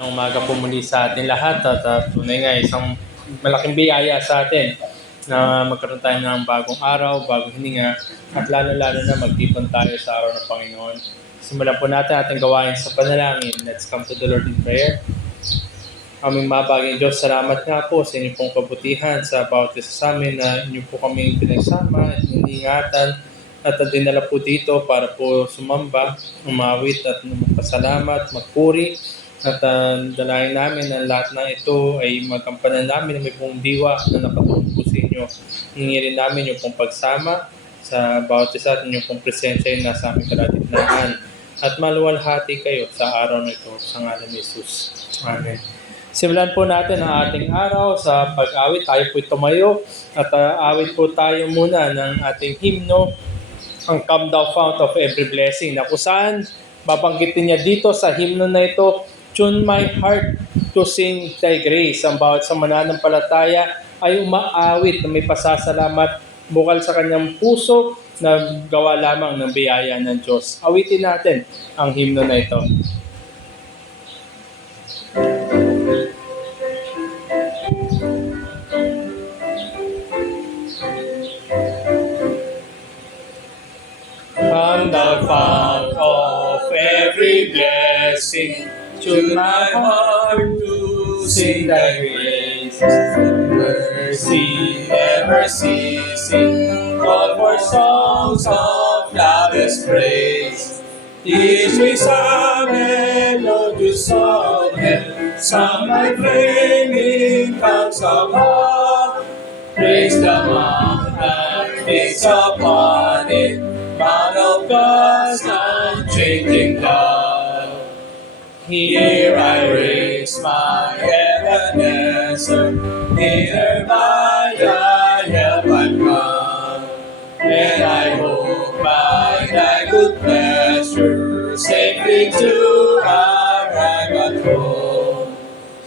Umaga po muli sa atin lahat at tunay nga isang malaking biyaya sa atin na magkaroon tayo ng bagong araw, bagong hininga at lalo-lalo na magtipon tayo sa araw ng Panginoon. Simulan po natin ating gawain sa panalangin. Let's come to the Lord in prayer. Aming mabaging Diyos, salamat nga po sa inyong pong kabutihan sa bawat isa sa amin na inyo po kami pinagsama, iningatan at dinala po dito para po sumamba, umawit at magpasalamat, magpuri. At dalangin namin na lahat ng ito ay magampanan namin na may pong diwa na nakatulong po sa inyo. Hingilin namin yung pong pagsama sa bawat isa at inyong pong presensya yung nasa aming kalagitnaan. At maluwalhati kayo sa araw na ito sa ngalan ni Jesus. Amen. Simulan po natin ang ating araw sa pag-awit. Tayo po tumayo at awit po tayo muna ng ating hymno, ang Come Thou Fount of Every Blessing, na kung saan babanggitin niya dito sa hymno na ito, Tune my heart to sing thy grace. Ang bawat sa mananampalataya ay umaawit na may pasasalamat bukal sa kanyang puso na gawa lamang ng biyaya ng Diyos. Awitin natin ang hymno na ito. Come thou fount of every blessing, tune my heart to sing thy grace. Mercy never ceasing, call for songs of loudest praise. Teach me some melodious song, and some my flaming tongues of love. Praise the mount and fix upon it, Mount of God's unchanging love. Here I raise my Ebenezer, neither by thy help I'm come, and I hope by thy good pleasure safely to arrive at home.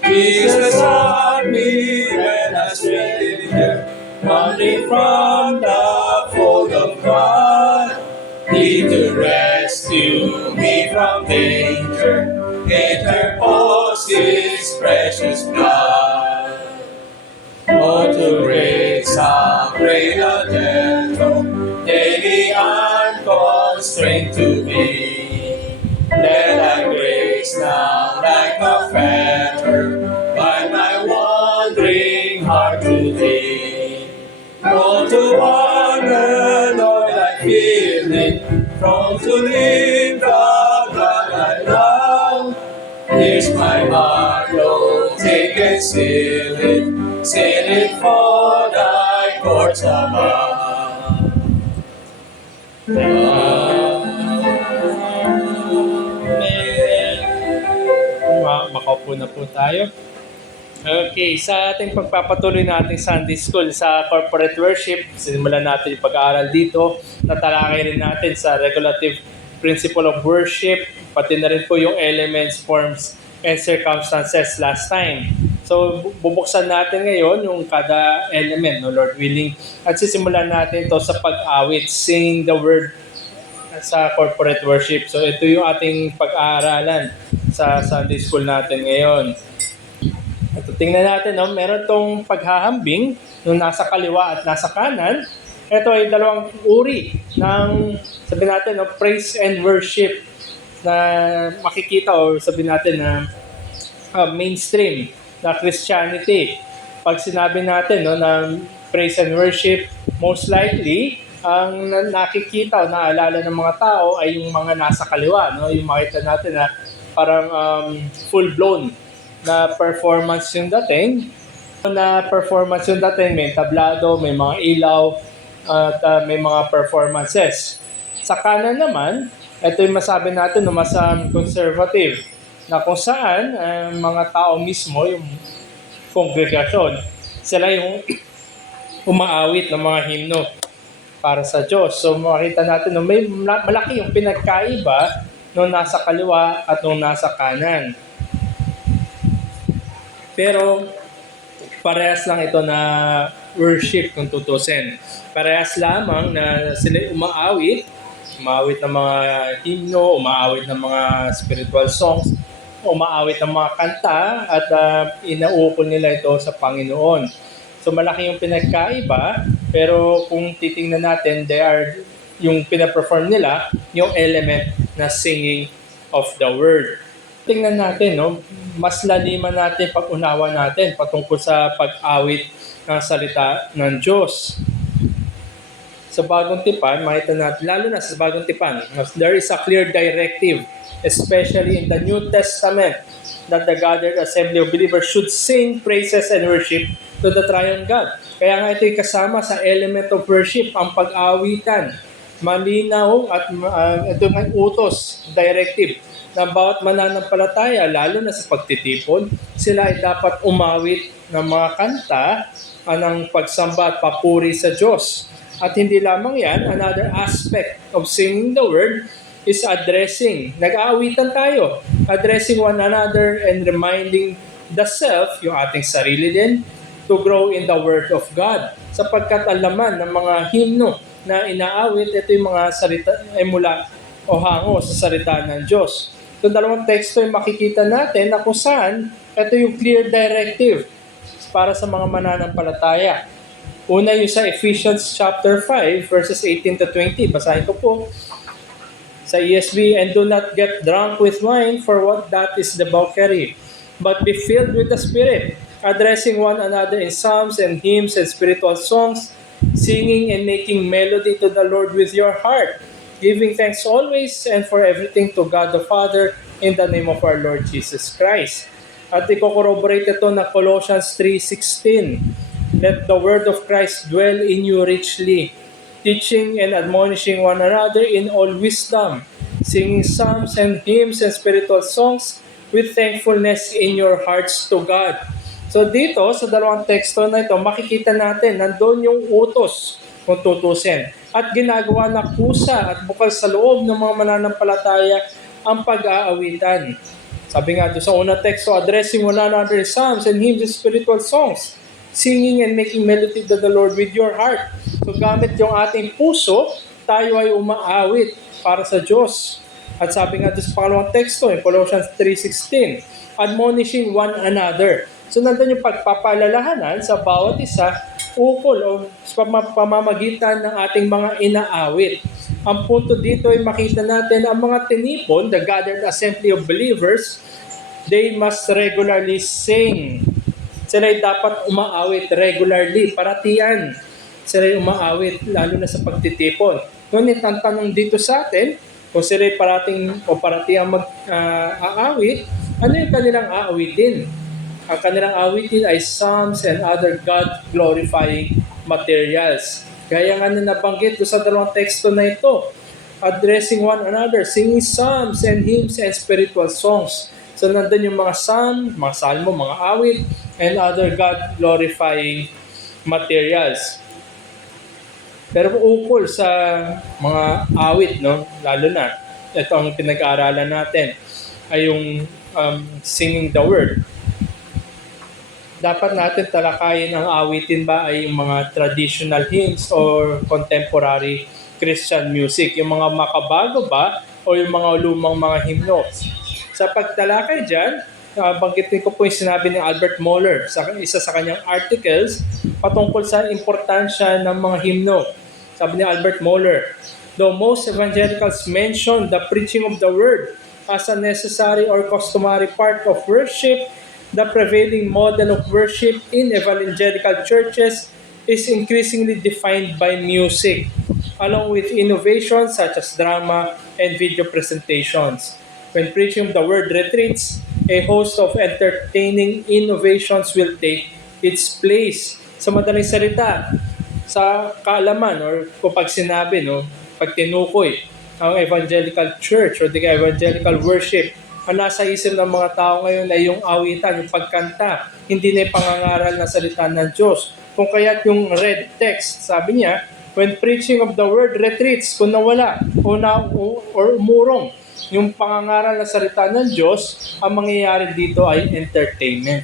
Jesus taught me when I strayed here, running from the fold of God, He to rescue me from danger, interpose His precious blood. Oh, to raise a greater death, daily unconstrained to be. Let thy grace now like a fetter bind my wandering heart to thee. Oh, to honor, Lord, thy feeling, from to live the God I love. Here's my heart, Lord, take and seal it for thy courts above. Makaupo na po tayo. Okay, sa ating pagpapatuloy nating Sunday School sa corporate worship, simulan natin yung pag-aaral dito. Tatalakay rin natin sa regulative principle of worship, pati na rin po yung elements, forms, and circumstances last time. So, bubuksan natin ngayon yung kada element, no, Lord willing. At sisimulan natin to sa pag-awit, sing the word sa corporate worship. So, ito yung ating pag-aaralan sa Sunday School natin ngayon. Ito, tingnan natin, no? Meron tong paghahambing nung nasa kaliwa at nasa kanan. Ito ay dalawang uri ng, sabi natin, no, praise and worship na makikita o sabi natin na mainstream na Christianity. Pag sinabi natin, no, na praise and worship, most likely, ang nakikita o naalala ng mga tao ay yung mga nasa kaliwa. No? Yung makita natin na parang full-blown na performance yung dating. May tablado, may mga ilaw, at may mga performances. Sa kanan naman, ito yung masabi natin na mas conservative, na kung saan mga tao mismo, yung kongregasyon, sila yung umaawit ng mga himno para sa Diyos. So makita natin na may malaki yung pinagkaiba nung nasa kaliwa at nung nasa kanan. Pero parehas lang ito na worship kung tutusin. Parehas lamang na sila umaawit ng mga himno, umaawit ng mga spiritual songs, umaawit ng mga kanta at inaukol nila ito sa Panginoon. So malaki yung pinagkaiba, pero kung titingnan natin, yung pinaperform nila, yung element na singing of the word. Tingnan natin, no, mas laliman natin pag-unawa natin patungkol sa pag-awit ng salita ng Diyos. Sa Bagong Tipan, makita natin, lalo na sa Bagong Tipan, there is a clear directive, especially in the New Testament, that the gathered assembly of believers should sing praises and worship to the triune God. Kaya nga ito'y kasama sa element of worship, ang pag-awitan. Malinaw at ito nga utos, directive, na bawat mananampalataya, lalo na sa pagtitipon, sila ay dapat umawit ng mga kanta ng pagsamba at papuri sa Diyos. At hindi lamang yan, another aspect of singing the word is addressing. Nag-aawitan tayo, addressing one another and reminding the self, yung ating sarili din, to grow in the Word of God. Sapagkat ang laman ng mga himno na inaawit, ito yung mga salita ay mula o hango sa salita ng Diyos. Ito dalawang teksto ay makikita natin na kung saan ito yung clear directive para sa mga mananampalataya. Una yung sa Ephesians chapter 5 verses 18 to 20. Basahin ko po sa ESV, "And do not get drunk with wine, for what that is debauchery, but be filled with the Spirit, addressing one another in psalms and hymns and spiritual songs, singing and making melody to the Lord with your heart, giving thanks always and for everything to God the Father in the name of our Lord Jesus Christ." At i-corroborate ito na Colossians 3:16, "Let the word of Christ dwell in you richly, teaching and admonishing one another in all wisdom, singing psalms and hymns and spiritual songs with thankfulness in your hearts to God." So dito, sa dalawang teksto na ito, makikita natin, nandun yung utos kung tutusin. At ginagawa na kusa at bukal sa loob ng mga mananampalataya ang pag-aawitan. Sabi nga doon sa unang teksto, addressing one another in psalms and hymns and spiritual songs, singing and making melody to the Lord with your heart. So gamit yung ating puso, tayo ay umaawit para sa Diyos. At sabi nga doon sa pangalawang teksto, in Colossians 3:16, admonishing one another. So nandun yung pagpapalalahanan sa bawat isa, ukol o sa pamamagitan ng ating mga inaawit. Ang punto dito ay makita natin ang mga tinipon, the gathered assembly of believers, they must regularly sing. Sila ay dapat umaawit regularly, paratian. Sila ay umaawit, lalo na sa pagtitipon. Ngunit ang tanong dito sa atin, kung sila ay paratiang mag-aawit, ano yung kanilang aawitin? Ang kanilang awitin ay psalms and other God-glorifying materials. Gaya nga na nabanggit sa dalawang teksto na ito, addressing one another, singing psalms and hymns and spiritual songs. So nandun yung mga psalm, mga salmo, mga awit, and other God-glorifying materials. Pero ukol sa mga awit, no, lalo na, ito ang pinag-aaralan natin, ay yung singing the word. Dapat natin talakayin ang awitin ba ay yung mga traditional hymns or contemporary Christian music, yung mga makabago ba o yung mga lumang mga himno. Sa pagtalakay dyan, banggitin ko po yung sinabi ni Albert Mohler sa isa sa kanyang articles patungkol sa importansya ng mga himno. Sabi ni Albert Mohler, "Though most evangelicals mention the preaching of the word as a necessary or customary part of worship, the prevailing model of worship in evangelical churches is increasingly defined by music, along with innovations such as drama and video presentations. When preaching the word retreats, a host of entertaining innovations will take its place." Sa madaling salita, sa kaalaman or kapag sinabi, no, pag tinukoy ang evangelical church or the evangelical worship, ang nasa isip ng mga tao ngayon ay yung awitan, yung pagkanta, hindi na yung pangangaral na salita ng Diyos. Kung kaya't yung red text, sabi niya, when preaching of the word retreats, kung nawala or umurong yung pangangaral na salita ng Diyos, ang mangyayari dito ay entertainment.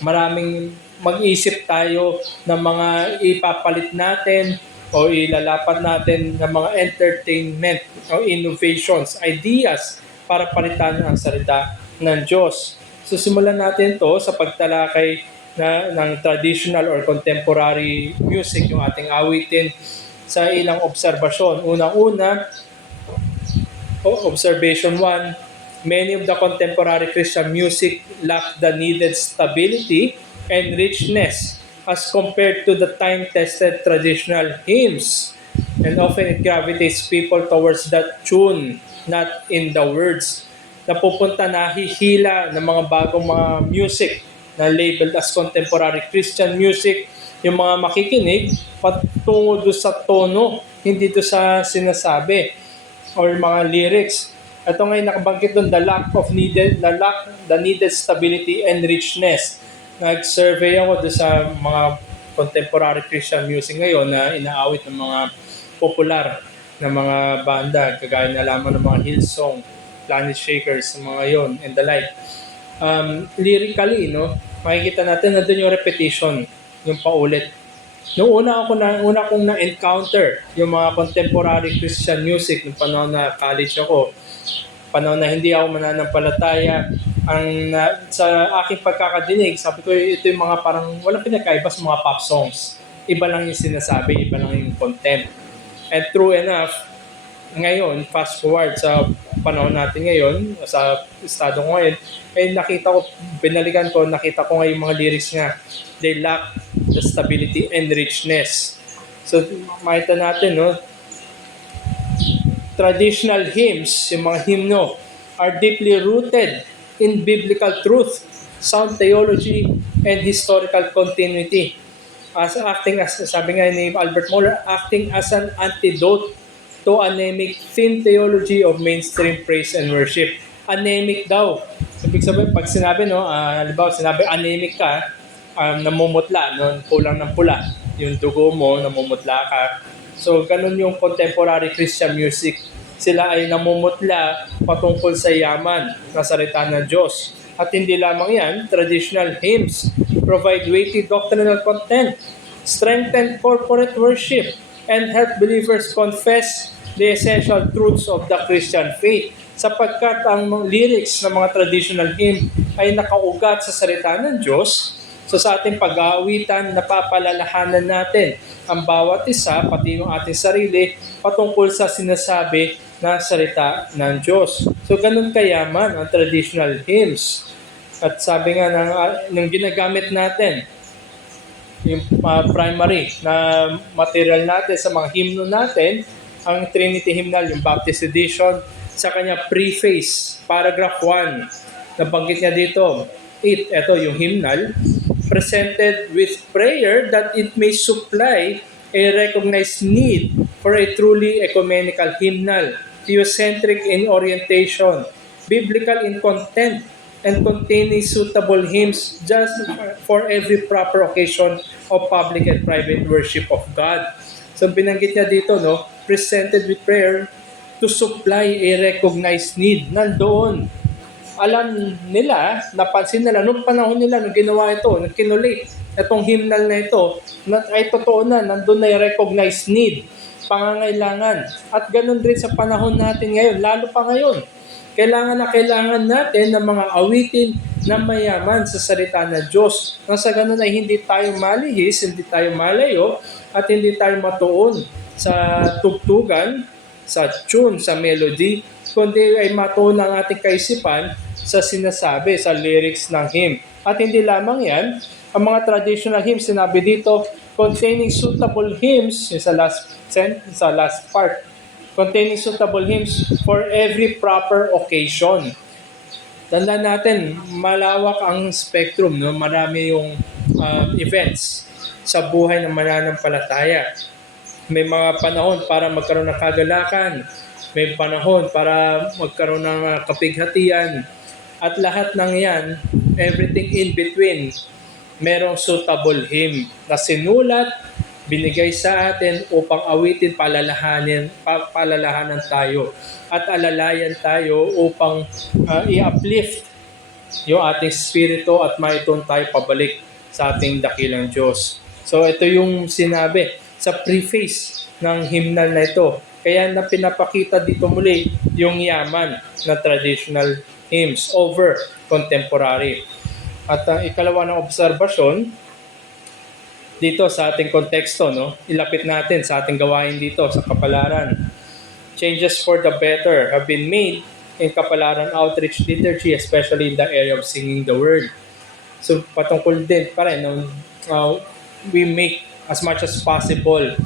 Maraming mag-isip tayo ng mga ipapalit natin o ilalapat natin ng mga entertainment o innovations, ideas, para palitan ang salita ng Diyos. So simulan natin to sa pagtalakay ng traditional or contemporary music, yung ating awitin sa ilang obserbasyon. Unang-una, observation 1, many of the contemporary Christian music lack the needed stability and richness as compared to the time-tested traditional hymns. And often it gravitates people towards that tune, not in the words. Napupunta nahihila ng mga bagong mga music na labeled as contemporary Christian music, yung mga makikinig patungo doon sa tono, hindi doon sa sinasabi or mga lyrics. Ito ngayon nakabanggit doon, the needed stability and richness. Nag-survey ako doon sa mga contemporary Christian music ngayon na inaawit ng mga popular na mga banda, kagaya na lamang ng mga Hillsong, Planet Shakers, mga yon and the like. Lyrically, no, makikita natin na doon yung repetition, yung paulit. Noong una kong na-encounter yung mga contemporary Christian music nung panahon na college ako, panahon na hindi ako mananampalataya, sa aking pagkakadinig, sabi ko ito yung mga parang walang pinagkaiba sa mga pop songs. Iba lang yung sinasabi, iba lang yung content. And true enough, ngayon, fast forward sa panahon natin ngayon, sa estado ko ngayon, binalikan ko, nakita ko ngayon mga lyrics nga, they lack the stability and richness. So, makita natin, no, traditional hymns, yung mga hymno, are deeply rooted in biblical truth, sound theology, and historical continuity. Sabi nga ni Albert Mohler, acting as an antidote to anemic thin theology of mainstream praise and worship. Anemic daw. Sabi pag sinabi, no, halimbawa sinabi anemic ka, namumutla, no, kulang ng pula. Yung dugo mo, namumutla ka. So, ganun yung contemporary Christian music. Sila ay namumutla patungkol sa yaman na salita ng Diyos. At hindi lamang yan, traditional hymns provide weighty doctrinal content, strengthen corporate worship, and help believers confess the essential truths of the Christian faith. Sapagkat ang lyrics ng mga traditional hymn ay nakaugat sa salita ng Diyos, so sa ating pag-aawitan, napapalalahanan natin ang bawat isa, pati yung ating sarili, patungkol sa sinasabi na salita ng Diyos. So ganun kayaman ang traditional hymns. At sabi nga ng ginagamit natin, yung primary na material natin sa mga hymno natin, ang Trinity Hymnal, yung Baptist Edition, sa kanya preface, paragraph 1, nabanggit niya dito, ito yung hymnal, presented with prayer that it may supply a recognized need for a truly ecumenical hymnal, theocentric in orientation, biblical in content, and containing suitable hymns just for every proper occasion of public and private worship of God. So binanggit niya dito, no, presented with prayer to supply a recognized need. Nandoon. Alam nila, napansin nila, nung panahon nila, nung ginawa ito, nung kinulate itong hymnal na ito, ay totoo na, nandun na yung recognized need, pangangailangan. At ganun rin sa panahon natin ngayon, lalo pa ngayon. Kailangan natin ng mga awitin na mayaman sa salita ng Diyos. Nang sa ganun ay hindi tayo malihis, hindi tayo malayo, at hindi tayo matuon sa tugtugan, sa tune, sa melody, kundi ay matuon ang ating kaisipan sa sinasabi, sa lyrics ng hymn. At hindi lamang yan, ang mga traditional hymns, sinabi dito, containing suitable hymns, sa last part, containing suitable hymns for every proper occasion. Tandaan natin, malawak ang spectrum, no? Marami yung events sa buhay ng mananampalataya. May mga panahon para magkaroon ng kagalakan, may panahon para magkaroon ng kapighatian, at lahat ng yan, everything in between, merong suitable hymn na sinulat, binigay sa atin upang awitin, palalahanan tayo at alalayan tayo upang i-uplift yung ating spirito at maitun tayo pabalik sa ating dakilang Diyos. So ito yung sinabi sa preface ng hymnal na ito. Kaya na pinapakita dito muli yung yaman na traditional hymns over contemporary. At ikalawa na obserbasyon, dito sa ating konteksto, no, ilapit natin sa ating gawain dito sa Kapalaran. Changes for the better have been made in Kapalaran Outreach Liturgy, especially in the area of singing the word. So patungkol din pa rin, we make as much as possible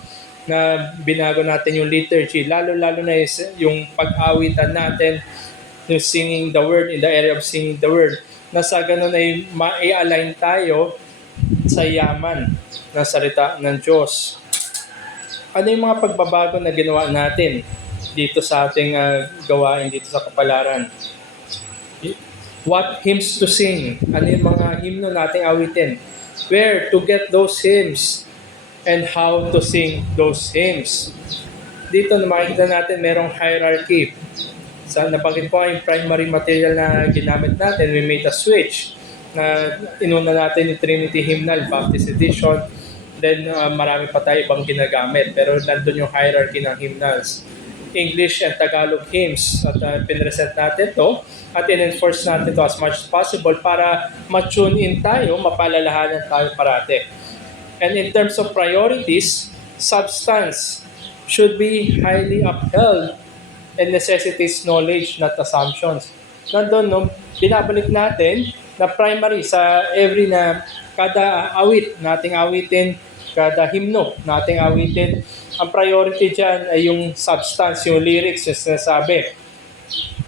na binago natin yung liturgy, lalo-lalo na yung pag-awitan natin, yung singing the word, in the area of singing the word, na sa ganun ay ma-align tayo sa yaman ng salita ng Diyos. Ano yung mga pagbabago na ginawa natin dito sa ating gawain dito sa Kapalaran? What hymns to sing? Ano yung mga hymno nating awitin? Where to get those hymns? And how to sing those hymns? Dito na makikita natin merong hierarchy. Sa nabanggit ko yung primary material na ginamit natin, we made a switch. Na inuna natin yung Trinity Hymnal, Baptist Edition. Then marami pa tayo ibang ginagamit. Pero nandun yung hierarchy ng hymnals. English and Tagalog hymns. At pinresent natin to at in-enforce natin to as much as possible para ma-tune in tayo, mapalalahanan tayo parate. And in terms of priorities, substance should be highly upheld and necessitates knowledge, not assumptions. Nandun, no, binabalik natin na primary sa every na kada awit nating awitin, kada hymno nating awitin, ang priority dyan ay yung substance, yung lyrics, yung sinasabi.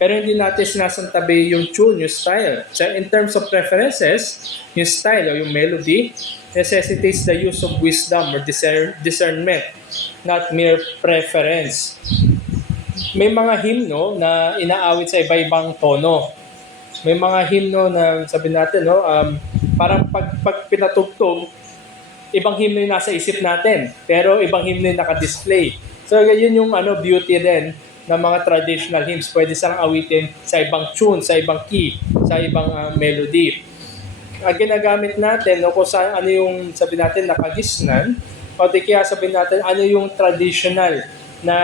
Pero hindi natin sinasantabi yung tune, yung style. So in terms of preferences, yung style o yung melody necessitates the use of wisdom or discernment, not mere preference. May mga hymno na inaawit sa iba-ibang tono. May mga hymno na sabi natin, no, parang pag pinatugtog, ibang hymno yung nasa isip natin, pero ibang hymno yung naka-display. So yun yung beauty din ng mga traditional hymns. Pwede silang awitin sa ibang tune, sa ibang key, sa ibang melody. Ang ginagamit natin, kung saan ano yung sabi natin nakagisnan, o di kaya sabi natin ano yung traditional na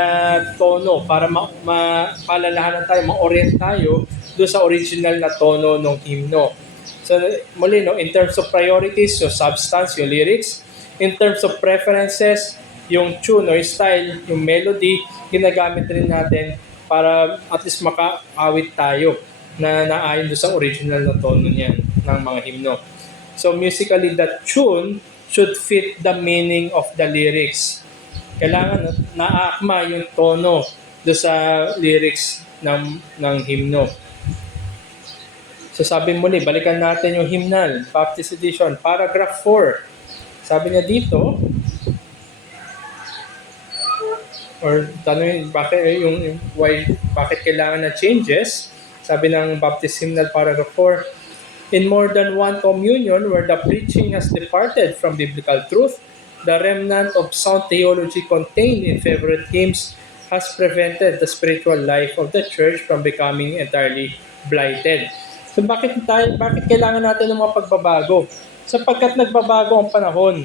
tono para mapalalahanan tayo, ma-orient tayo doon sa original na tono ng hymno. So muli, no, in terms of priorities, yung substance, yung lyrics. In terms of preferences, yung tune or style, yung melody, ginagamit rin natin para at least maka-awit tayo na naayon doon sa original na tono niyan ng mga hymno. So musically, the tune should fit the meaning of the lyrics. Kailangan naakma yung tono doon sa lyrics ng hymno. So sabi muli, balikan natin yung hymnal, Baptist Edition, paragraph 4. Sabi niya dito, or tanong bakit kailangan na changes? Sabi ng Baptist Hymnal, paragraph 4, in more than one communion where the preaching has departed from biblical truth, the remnant of sound theology contained in favorite hymns has prevented the spiritual life of the church from becoming entirely blighted. So bakit kailangan natin ng mga pagbabago? Sapagkat nagbabago ang panahon.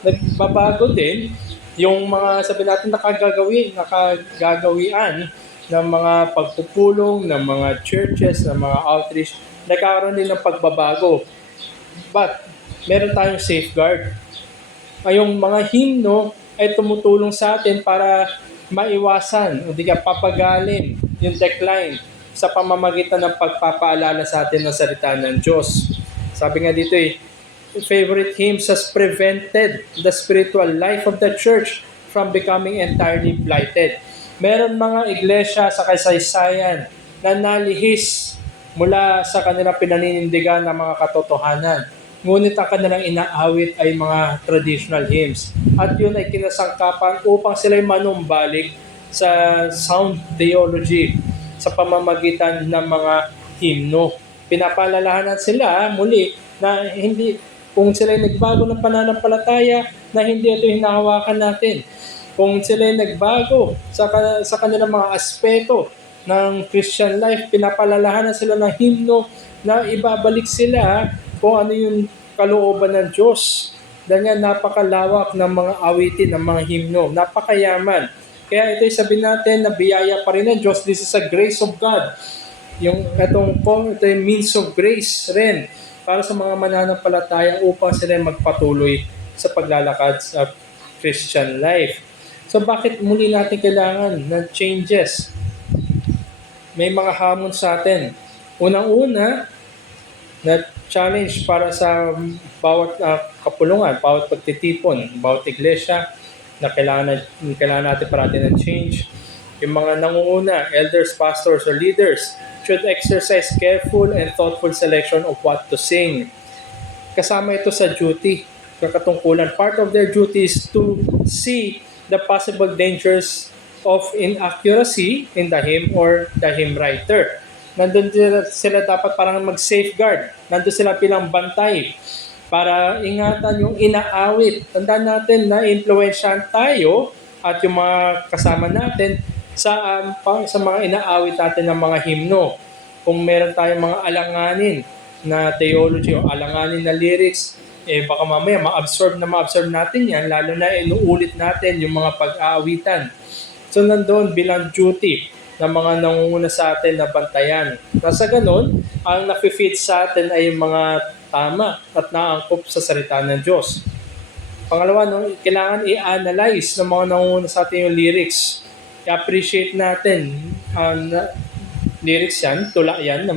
Nagbabago din yung mga sabi natin nakagagawian ng mga pagpupulong, ng mga churches, ng mga outreach, nagkakaroon din ng pagbabago. But meron tayong safeguard. Yung mga hymno ay tumutulong sa atin para maiwasan o di ka papagalin yung decline sa pamamagitan ng pagpapaalala sa atin ng salita ng Diyos. Sabi nga dito favorite hymns has prevented the spiritual life of the church from becoming entirely blighted. Meron mga iglesia sa kasaysayan na nalihis mula sa kanilang pinaninindigan ng mga katotohanan. Ngunit ang kanilang inaawit ay mga traditional hymns. At yun ay kinasangkapan upang sila'y manumbalik sa sound theology sa pamamagitan ng mga hymno. Pinapalalahanan sila muli na hindi kung sila'y nagbago ng pananampalataya na hindi ito hinahawakan natin. Kung sila'y nagbago sa kanilang mga aspeto ng Christian life, pinapalalahanan sila ng hymno na ibabalik sila kung ano yung kalooban ng Diyos. Dahil napakalawak ng mga awitin, ng mga hymno, napakayaman. Kaya ito'y sabihin natin na biyaya pa rin ng Diyos. This is a grace of God. Ito yung means of grace rin para sa mga mananampalataya upang sila magpatuloy sa paglalakad sa Christian life. So bakit muli natin kailangan ng changes? May mga hamon sa atin. Unang-una, na challenge para sa bawat kapulungan, bawat pagtitipon, bawat iglesia na kailangan natin parati ng change. Yung mga nangunguna, elders, pastors, or leaders should exercise careful and thoughtful selection of what to sing. Kasama ito sa duty, kakatungkulan. Part of their duty is to see the possible dangers of inaccuracy in the hymn or the hymn writer. Nandun sila dapat parang mag-safeguard. Nandun sila bilang bantay para ingatan yung inaawit. Tandaan natin na influensyahan tayo at yung mga kasama natin sa mga inaawit natin ng mga himno. Kung meron tayong mga alanganin na theology o alanganin na lyrics, baka mamaya ma-absorb natin yan, lalo na inuulit natin yung mga pag-aawitan. So nandoon bilang duty ng mga nangunguna sa atin na bantayan. Nasa ganun, ang nafe-feed sa atin ay yung mga tama at naangkop sa salita ng Diyos. Pangalawa, kailangan i-analyze ng mga nangunguna sa atin yung lyrics. I-appreciate natin lyrics yan, tula yan na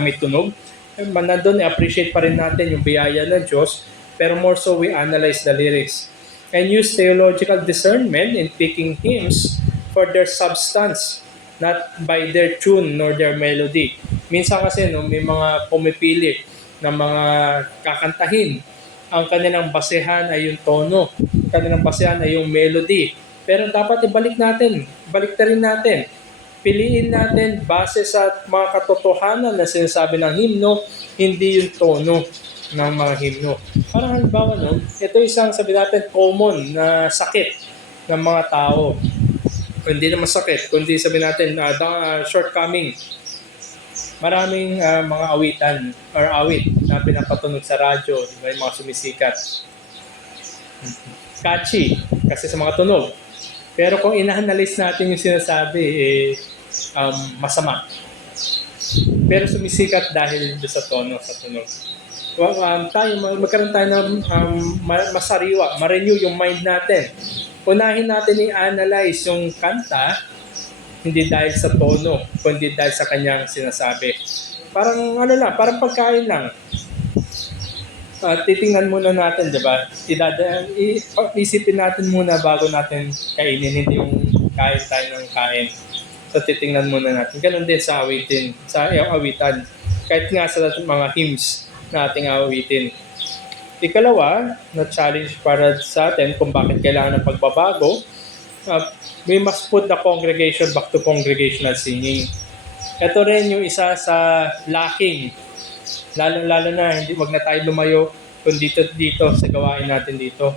may tunog. Nandun, i-appreciate pa rin natin yung biyaya ng Diyos, pero more so we analyze the lyrics. And use theological discernment in picking hymns for their substance, not by their tune nor their melody. Minsan kasi may mga pumipili na mga kakantahin. Ang kanilang basehan ay yung tono, ang kanilang basehan ay yung melody. Pero dapat ibalik rin natin. Piliin natin base sa mga katotohanan na sinasabi ng himno, hindi yung tono ng mga himno. Parang halimbawa, ito isang sabi natin common na sakit ng mga tao. Hindi naman sakit, kundi sabi natin shortcoming. Maraming mga awitan or awit na pinapatunog sa radyo, may mga sumisikat. Catchy kasi sa mga tunog. Pero kung ina-analyze natin yung sinasabi, masama. Pero sumisikat dahil sa tono, sa tunog. Magkaroon tayo ng masariwa, ma-renew yung mind natin. Unahin natin i-analyze yung kanta, hindi dahil sa tono, kundi dahil sa kanyang sinasabi. Parang parang pagkain lang. Titingnan muna natin, di ba? Isipin natin muna bago natin kainin, hindi yung kain tayo ng kain. So titingnan muna natin. Ganun din sa awitan. Kahit nga sa mga hymns na ating awitin. Ikalawa, na challenge para sa atin kung bakit kailangan ng pagbabago, we must put the congregation back to congregational singing. Ito rin yung isa sa lacking. Lalo na, wag na tayo lumayo kung dito sa gawain natin dito.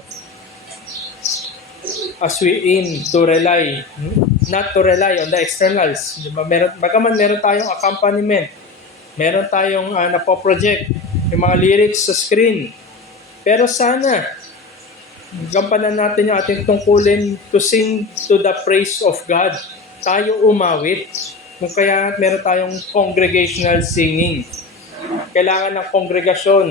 As we aim to rely, not to rely on the externals. Diba? Meron tayong accompaniment. Meron tayong napoproject, yung mga lyrics sa screen. Pero sana, gampanan natin yung ating tungkulin to sing to the praise of God. Tayo umawit. Kung kaya meron tayong congregational singing. Kailangan ng kongregasyon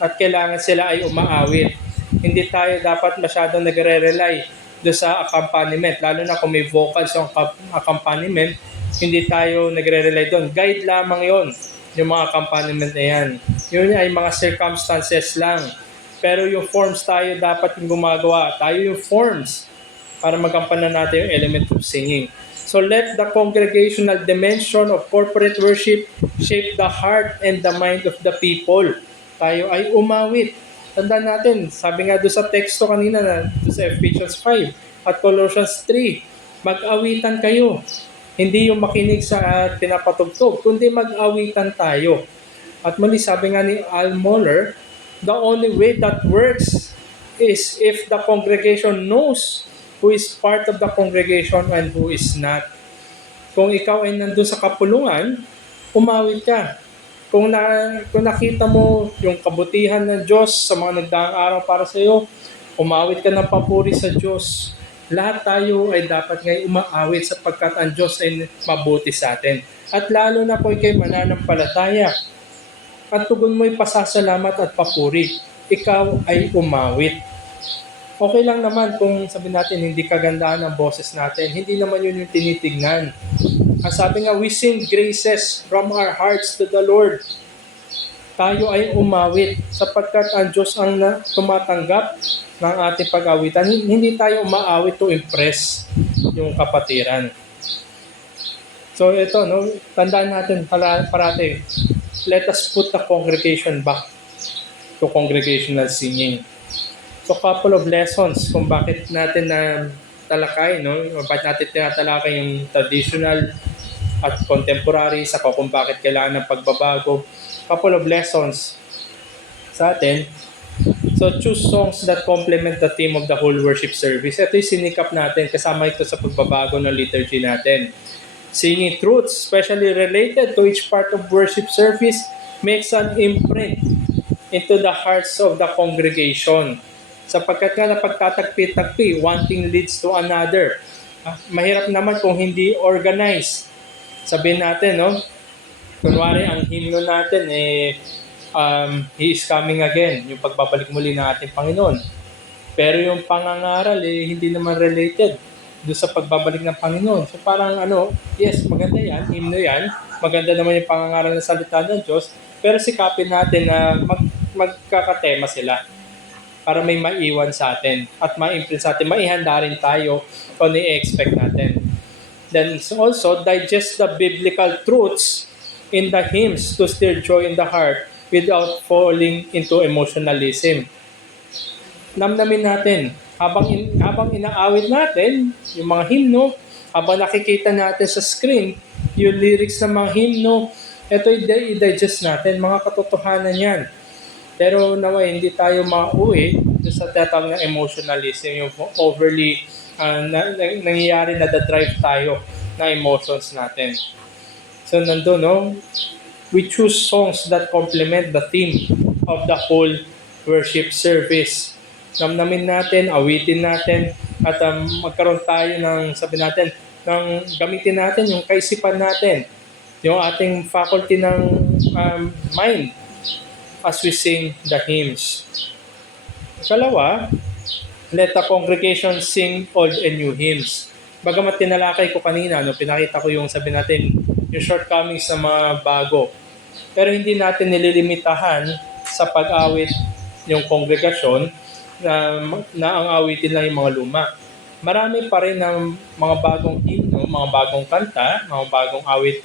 at kailangan sila ay umaawit. Hindi tayo dapat masyadong nagre-rely doon sa accompaniment. Lalo na kung may vocals yung accompaniment, hindi tayo nagre-rely doon. Guide lamang yon yung mga accompaniment na yan. Yun ay mga circumstances lang. Pero yung forms tayo dapat yung gumagawa. Tayo yung forms para magampanan natin yung element of singing. So let the congregational dimension of corporate worship shape the heart and the mind of the people. Tayo ay umawit. Tandaan natin, sabi nga doon sa teksto kanina doon sa Ephesians 5 at Colossians 3, mag-awitan kayo. Hindi yung makinig sa pinapatugtog, kundi mag-awitan tayo. At muli sabi nga ni Al Mohler, the only way that works is if the congregation knows who is part of the congregation and who is not. Kung ikaw ay nandun sa kapulungan, umawit ka. Kung nakita mo yung kabutihan ng Diyos sa mga nagdaang araw para sa iyo, umawit ka ng papuri sa Diyos. Lahat tayo ay dapat ngayon umaawit sapagkat ang Diyos ay mabuti sa atin. At lalo na po ikay mananampalataya at tugon mo'y pasasalamat at papuri. Ikaw ay umawit. Okay lang naman kung sabi natin hindi kagandahan ang boses natin. Hindi naman yun yung tinitignan. Ang sabi nga, we sing graces from our hearts to the Lord. Tayo ay umawit sapagkat ang Diyos ang tumatanggap ng ating pag-awitan. Hindi tayo umaawit to impress yung kapatiran. So ito, no, tandaan natin parati, let us put the congregation back to congregational singing. So couple of lessons kung bakit natin na talakay, no? Bakit natin tinatalakay yung traditional at contemporary, sa kung bakit kailangan ng pagbabago. Couple of lessons sa atin. So choose songs that complement the theme of the whole worship service. Ito yung sinikap natin, kasama ito sa pagbabago ng liturgy natin. Singing truths, especially related to each part of worship service, makes an imprint into the hearts of the congregation. Sapagkat nga napagtatagpi-tagpi, one thing leads to another. Mahirap naman kung hindi organized. Sabihin natin, no? Kunwari, ang hymno natin, He is coming again, yung pagbabalik muli ng ating Panginoon. Pero yung pangangaral, hindi naman related doon sa pagbabalik ng Panginoon. So parang yes, maganda yan, hymno yan, maganda naman yung pangangaral ng salita ng Diyos, pero sikapin natin na magkakatema sila para may maiwan sa atin at ma-imprint sa atin, maihanda rin tayo kung i-expect natin. Then also, digest the biblical truths in the hymns to stir joy in the heart without falling into emotionalism. Namnamin natin, habang inaawit natin yung mga hymno, habang nakikita natin sa screen yung lyrics ng mga hymno, ito i-digest natin, mga katotohanan yan. Pero naway, hindi tayo mauwi sa tatawag ng emotionalism, yung overly nangyayari na drive tayo na emotions natin. So nandun, no? We choose songs that complement the theme of the whole worship service. Namnamin natin, awitin natin, at magkaroon tayo ng, sabi natin, gamitin natin yung kaisipan natin, yung ating faculty ng mind as we sing the hymns. Ikalawa, let the congregation sing old and new hymns. Bagamat tinalakay ko kanina, pinakita ko yung sabi natin, yung shortcomings ng mga bago. Pero hindi natin nililimitahan sa pag-awit yung kongregasyon na ang awitin lang yung mga luma. Marami pa rin ng mga bagong hymno, mga bagong kanta, mga bagong awit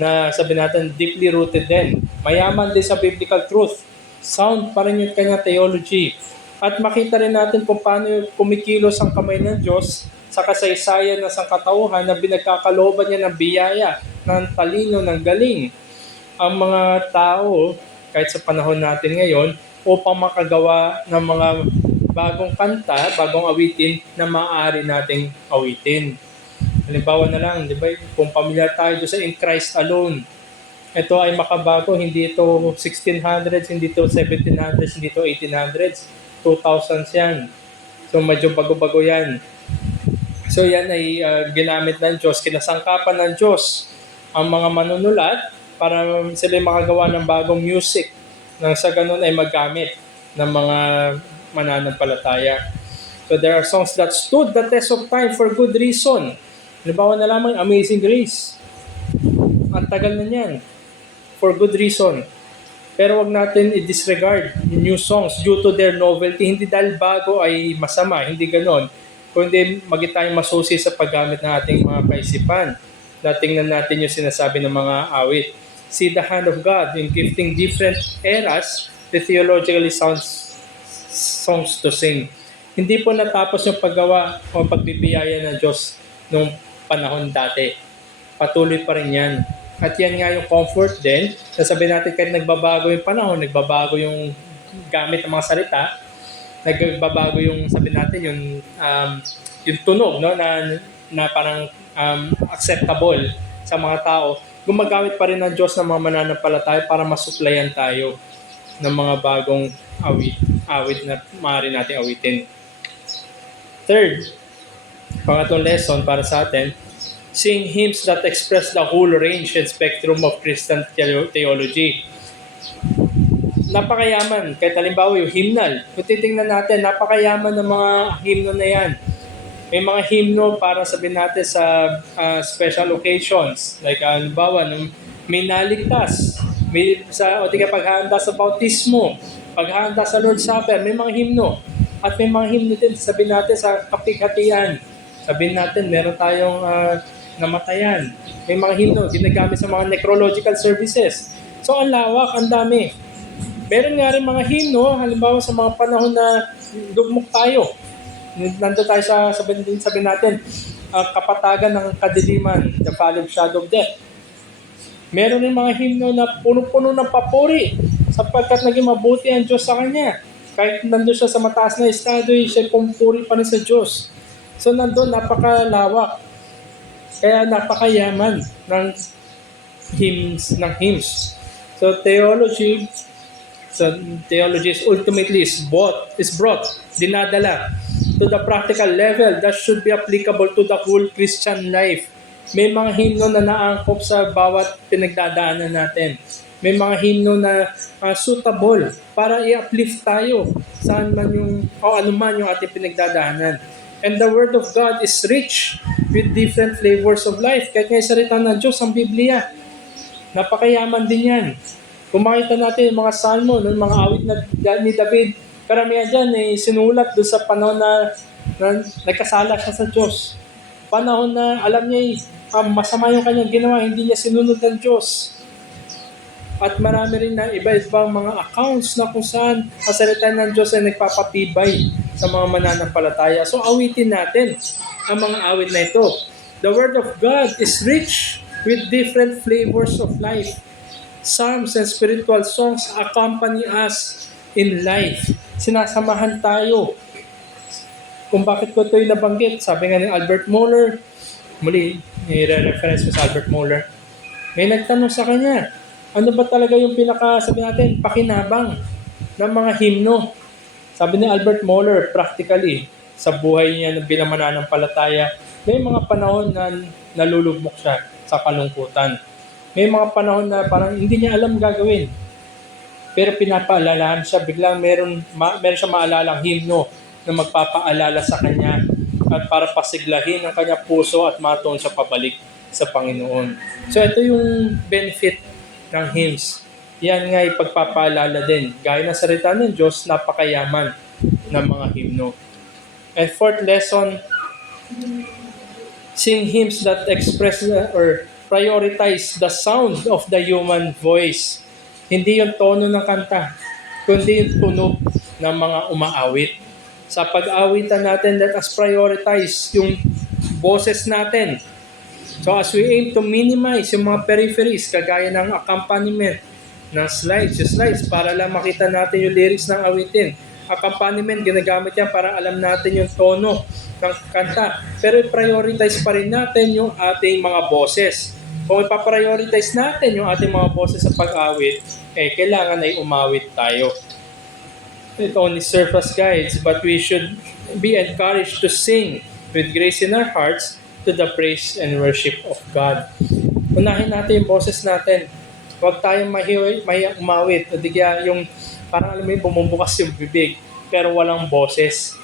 na sabi natin deeply rooted din. Mayaman din sa biblical truth. Sound pa rin yung kanyang theology. At makita rin natin kung paano kumikilos ang kamay ng Diyos sa kasaysayan ng sangkatauhan na binagkakalooban niya ng biyaya, ng talino, ng galing ang mga tao kahit sa panahon natin ngayon upang makagawa ng mga bagong kanta, bagong awitin na maaari nating awitin. Halimbawa na lang, di ba, kung pamilyar tayo sa In Christ Alone, ito ay makabago, hindi ito 1600s, hindi ito 1700s, hindi ito 1800s, 2000s yan. So medyo bago-bago yan. So yan ay ginamit ng Diyos, kinasangkapan ng Diyos ang mga manunulat para sila makagawa ng bagong music nang sa ganun ay maggamit ng mga mananampalataya. So there are songs that stood the test of time for good reason. Halimbawa na lamang Amazing Grace. Ang tagal na niyan. For good reason. Pero wag natin i-disregard yung new songs due to their novelty. Hindi dahil bago ay masama. Hindi ganon. Kundi maging tayong masusi sa paggamit ng ating mga kaisipan. Tingnan natin yung sinasabi ng mga awit. See the hand of God in gifting different eras the theologically sound songs to sing. Hindi po natapos yung paggawa o pagbibiyaya ng Diyos nung panahon dati. Patuloy pa rin yan. At yan nga yung comfort din. Sasabihin natin kahit nagbabago yung panahon, nagbabago yung gamit ng mga salita, nagbabago yung sabi natin yung tunog, no, na parang acceptable sa mga tao. Gumagamit pa rin ng Diyos ng mga mananampalataya para masuplayan tayo ng mga bagong awit na maaari natin awitin. Third, Pangatlong lesson para sa atin, sing hymns that express the whole range and spectrum of Christian theology. Napakayaman. Kahit halimbawa yung hymnal. Kung titingnan natin, napakayaman ng mga hymno na yan. May mga hymno para sabihin natin sa special occasions. Like halimbawa, may naligtas. O tika paghahanda sa bautismo. Paghahanda sa Lord's Supper. May mga hymno. At may mga hymno din sabihin natin sa kapighatian. Sabihin natin, meron tayong namatayan. May mga hymno ginagamit sa mga necrological services. So ang lawak, ang dami. Meron nga rin mga hymno, halimbawa sa mga panahon na lugmok tayo. Nandito tayo sa sabihin natin, kapatagan ng kadiliman, the valley of shadow of death. Meron rin mga hymno na puno-puno ng papuri sapagkat naging mabuti ang Diyos sa kanya. Kahit nandun siya sa mataas na estado, siya pumpuri pa rin sa Diyos. So nandun, napakalawak. Kaya napakayaman ng hymns. So theology is ultimately brought, dinadala to the practical level that should be applicable to the whole Christian life. May mga hymno na naangkop sa bawat pinagdadaanan natin. May mga hymno na suitable para i-uplift tayo saan man ano man yung ating pinagdadaanan. And the Word of God is rich with different flavors of life. Kahit nga salita ng Diyos, ang Biblia, napakayaman din yan. Kung makita natin yung mga salmo, yung mga awit ni David, karamihan dyan sinulat doon sa panahon na nagkasala siya sa Diyos. Panahon na alam niya masama yung kanyang ginawa, hindi niya sinunod ng Diyos. At marami rin na iba-ibang mga accounts na kung saan ang salita ng Diyos ay nagpapatibay sa mga mananampalataya. So awitin natin ang mga awit na ito. The Word of God is rich with different flavors of life. Psalms and spiritual songs accompany us in life. Sinasamahan tayo. Kung bakit ko ito yung nabanggit, sabi nga ni Albert Mohler, muli, i-reference ko sa Albert Mohler, may nagtanong sa kanya, ano ba talaga yung sabi natin, pakinabang ng mga himno? Sabi ni Albert Mohler, practically, sa buhay niya bilang mananampalataya, may mga panahon na nalulugmok siya sa kalungkutan. May mga panahon na parang hindi niya alam gagawin. Pero pinapaalalahan siya, biglang meron siya maalalang himno na magpapaalala sa kanya at para pasiglahin ang kanya puso at matuon siya pabalik sa Panginoon. So ito yung benefit ng hymns. Yan nga ipagpapaalala din. Gaya ng salita ng Diyos, napakayaman ng mga himno. And fourth lesson, sing hymns that express or prioritize the sound of the human voice. Hindi yung tono ng kanta, kundi yung tunog ng mga umaawit. Sa pag-awitan natin, let us prioritize yung boses natin. So as we aim to minimize yung mga peripheries, kagaya ng accompaniment, ng slides para lang makita natin yung lyrics ng awitin. Accompaniment, ginagamit yan para alam natin yung tono ng kanta. Pero i-prioritize pa rin natin yung ating mga boses. Kung ipaprioritize natin yung ating mga boses sa pag-awit, kailangan ay umawit tayo. It only serves as guides, but we should be encouraged to sing with grace in our hearts to the praise and worship of God. Unahin natin yung boses natin. Huwag tayong mahiyang umawit. O di kaya yung parang alam mo yung bumubukas yung bibig pero walang boses.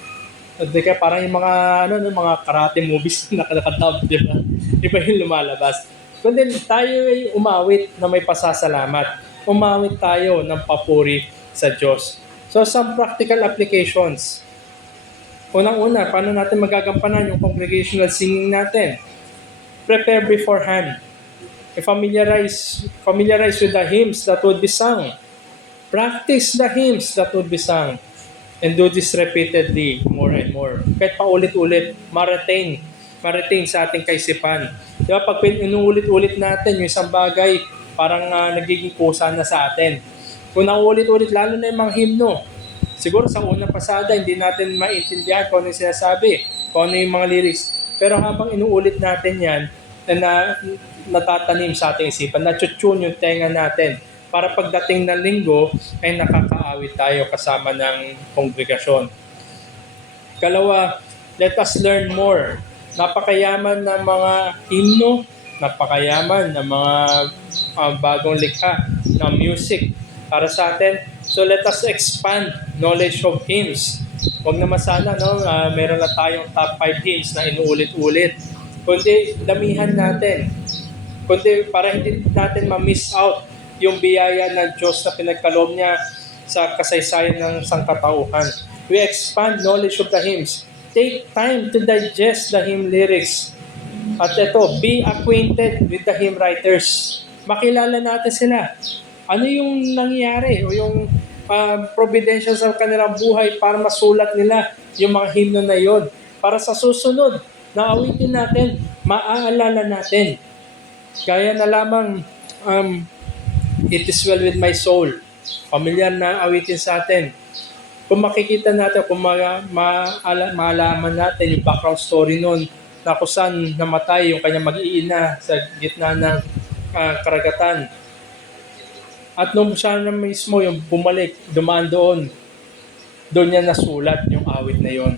O di kaya parang yung mga karate movies na nakadub, di ba? Iba yung lumalabas. Kundi tayo ay umawit na may pasasalamat. Umawit tayo ng papuri sa Diyos. So some practical applications. Unang-una, paano natin magagampanan yung congregational singing natin? Prepare beforehand. Familiarize with the hymns that would be sung. Practice the hymns that would be sung. And do this repeatedly, more and more. Kahit paulit-ulit, ma-retain sa ating kaisipan. Di ba, pag inuulit-ulit natin yung isang bagay, parang nagiging kusa na sa atin. Kung nauulit-ulit, lalo na yung mga hymno, siguro sa unang pasada, hindi natin maintindihan kung ano yung sinasabi, kung ano yung mga lyrics. Pero habang inuulit natin yan, na natatanim sa ating isipan, natutune yung tenga natin para pagdating ng linggo ay nakakaawit tayo kasama ng kongregasyon. Kalawa, let us learn more Napakayaman ng mga himno, napakayaman ng mga bagong likha ng music para sa atin. So let us expand knowledge of hymns. Huwag naman sana, no, meron na tayong top 5 hymns na inuulit-ulit. Kundi damihan natin. Kundi para hindi natin ma-miss out yung biyaya ng Diyos na pinagkaloob niya sa kasaysayan ng sangkatauhan. We expand knowledge of the hymns. Take time to digest the hymn lyrics. At ito, be acquainted with the hymn writers. Makilala natin sila. Ano yung nangyari o yung providential sa kanilang buhay para masulat nila yung mga hymno na yon. Para sa susunod na awitin natin, maaalala natin. Gaya na lamang, It is well with my soul. Pamilyar na awitin sa atin. Kung makikita natin, kung maalaman natin yung background story nun, na kung saan namatay yung kanyang mag-iina sa gitna ng karagatan. At nung siya na mismo yung bumalik, dumaan doon niya nasulat yung awit na yon.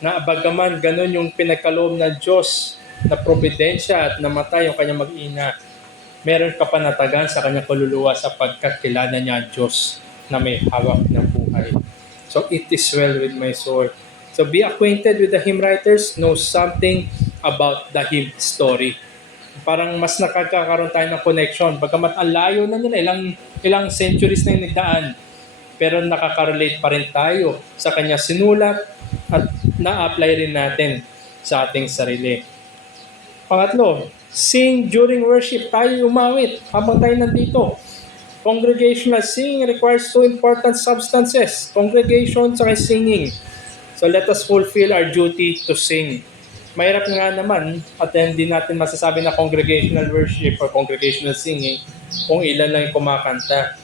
Na bagaman ganun yung pinagkaloob ng Diyos na providensya at namatay yung kanyang mag-ina, meron kapanatagan sa kanyang kaluluwa sapagkat kilala niya ang Diyos na may hawak ng buhay. So it is well with my soul. So be acquainted with the hymn writers, know something about the hymn story. Parang mas nakakakaroon tayo ng connection. Bagamat ang layo na nila, ilang centuries na yung nagdaan, pero nakaka-relate pa rin tayo sa kanya sinulat at na-apply rin natin sa ating sarili. Pangatlo, sing during worship. Tayo umawit habang tayo nandito. Congregational singing requires two important substances, congregation at singing. So let us fulfill our duty to sing. Mahirap nga naman at hindi natin masasabi na congregational worship or congregational singing kung ilan lang yung kumakanta.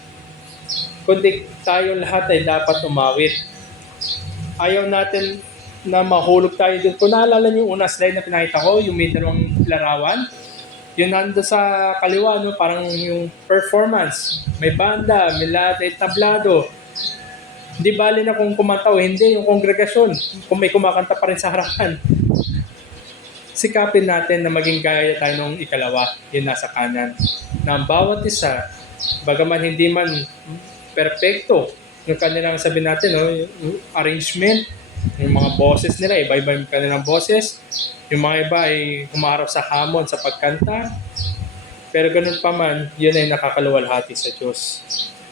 Kundi tayo lahat ay dapat umawit. Ayaw natin na mahulog tayo dun. Kung naalala niyo yung unang slide na pinakita ko, yung may dalawang larawan, yun nando sa kaliwa, no? Parang yung performance. May banda, may lahat, may tablado. Hindi bali na kung kumanta o hindi, yung kongregasyon, kung may kumakanta pa rin sa harapan. Sikapin natin na maging gaya tayo nung ikalawa, yun nasa kanan. Na ang bawat isa, bagaman hindi man perfecto, yung kanilang sabi natin, no, yung arrangement, yung mga boses nila, iba-iba yung kanilang boses. Yung mga iba ay humarap sa hamon sa pagkanta. Pero ganun pa man, yun ay nakakaluwalhati sa Diyos.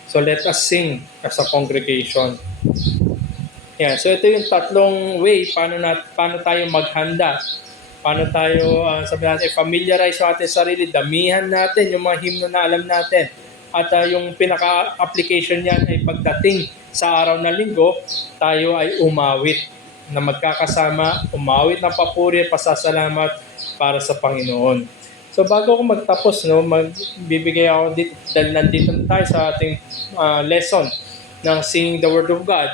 So let us sing as a congregation. Yeah, so ito yung tatlong way paano tayo maghanda. Paano tayo, sabi natin, familiarize sa ating sarili, damihan natin yung mga hymno na alam natin. At yung pinaka-application niyan ay pagdating sa araw ng linggo, tayo ay umawit na magkakasama, umawit ng papuri at pasasalamat para sa Panginoon. So bago ako magtapos, no, magbibigay ako dito, dahil nandito na tayo sa ating lesson ng Singing the Word of God,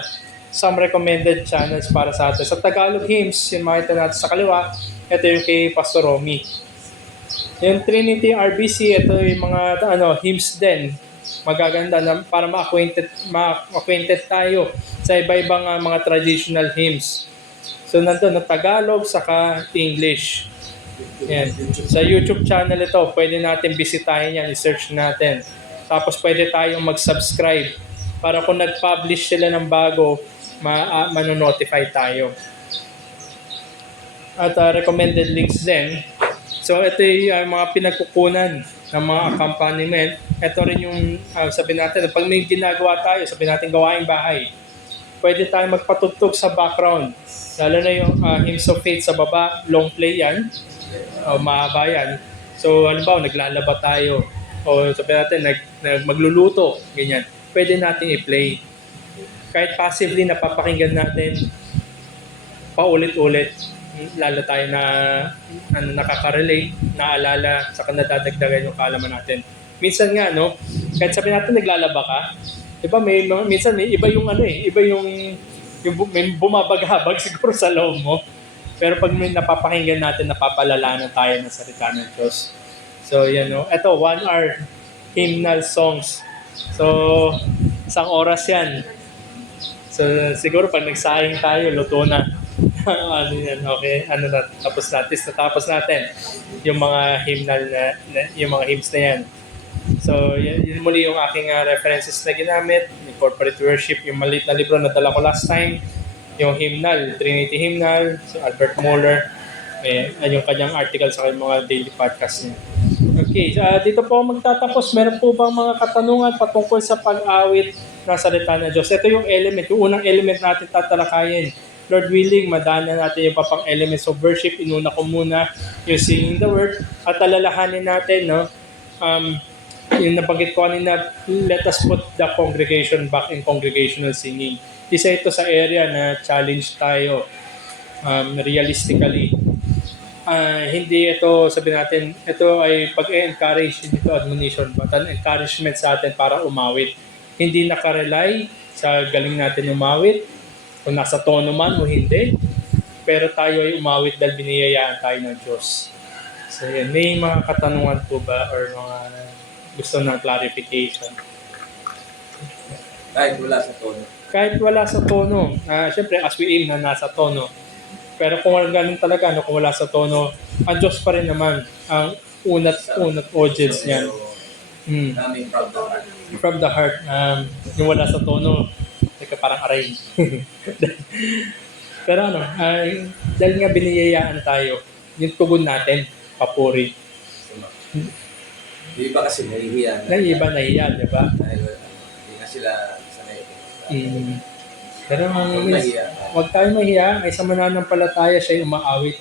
some recommended channels para sa atin. Sa Tagalog hymns, yung makita natin sa kaliwa, ito yung kay Pastor Romy. Yung Trinity RBC, ito yung mga hymns din. Magaganda na para ma-acquainted tayo sa iba-ibang mga traditional hymns. So nandun na Tagalog saka English. Yan. Sa YouTube channel ito, pwede natin bisitahin yan, i-search natin. Tapos pwede tayong mag-subscribe para kung nag-publish sila ng bago, manonotify tayo. At recommended links din. So ito yung mga pinagkukunan ng mga accompaniment. Ito rin yung sabi natin, pag may ginagawa tayo, sabi natin gawaing bahay, pwede tayo magpatugtog sa background. Lalo na yung Hymns of Faith sa baba, long play yan, mahaba yan. So halimbawa, naglalaba tayo, o sabi natin, magluluto, ganyan. Pwede natin i-play. Kahit passively napapakinggan natin, paulit-ulit, lalo tayo na nakaka-relate, naalala, saka nadadagdagan yung kaalaman natin. Minsan nga, no, kahit sabi natin naglalaba ka, diba, minsan may iba yung iba yung may bumabaghabag siguro sa loob mo. Pero pag may napapakinggan natin, napapalalanan tayo ng salita ng Diyos. So, yan, no. Ito, 1 hour hymnal songs. So, 1 oras yan. So, siguro pag nagsayang tayo, luto na. Ano yan, okay. Ano na, natapos natin yung mga yung mga hymns na yan. So, yun muli yung aking references na ginamit. Yung corporate worship, yung maliit na libro na dala ko last time. Yung hymnal, Trinity Hymnal, si Albert Mohler. Yung kanyang article sa kanyang mga daily podcast niya. Okay, dito po ako magtatapos. Meron po bang mga katanungan patungkol sa pag-awit ng salita ng Diyos? Ito yung element, yung unang element natin tatalakayin. Lord willing, madaanan natin yung papang elements of worship. Inuna ko muna yung singing the word at alalahanin natin, no? Yung nabanggit ko kanina, let us put the congregation back in congregational singing. Isa ito sa area na challenge tayo realistically. Hindi ito, sabihin natin, ito ay pag-encourage, hindi ito admonition, but an encouragement sa atin para umawit. Hindi nakarely sa galing natin umawit, kung nasa tono man o hindi, pero tayo ay umawit dahil biniyayaan tayo ng Diyos. So yan, may mga katanungan po ba or mga gusto ng clarification? Kahit wala sa tono. Kahit wala sa tono, syempre as we aim na nasa tono. Pero kung ganun talaga, kung wala sa tono, ang Diyos pa rin naman ang unat audience niyan. Coming from the heart. From the heart. Yung wala sa tono, teka parang aray. Pero dahil nga biniyayaan tayo, yung tugon natin, papuri. Yung iba kasi nahihiya. Na iba nahiya, di ba? Dahil hindi na sila sanay. Pero huwag tayo mahiya, ay sa mananampalataya siya umaawit.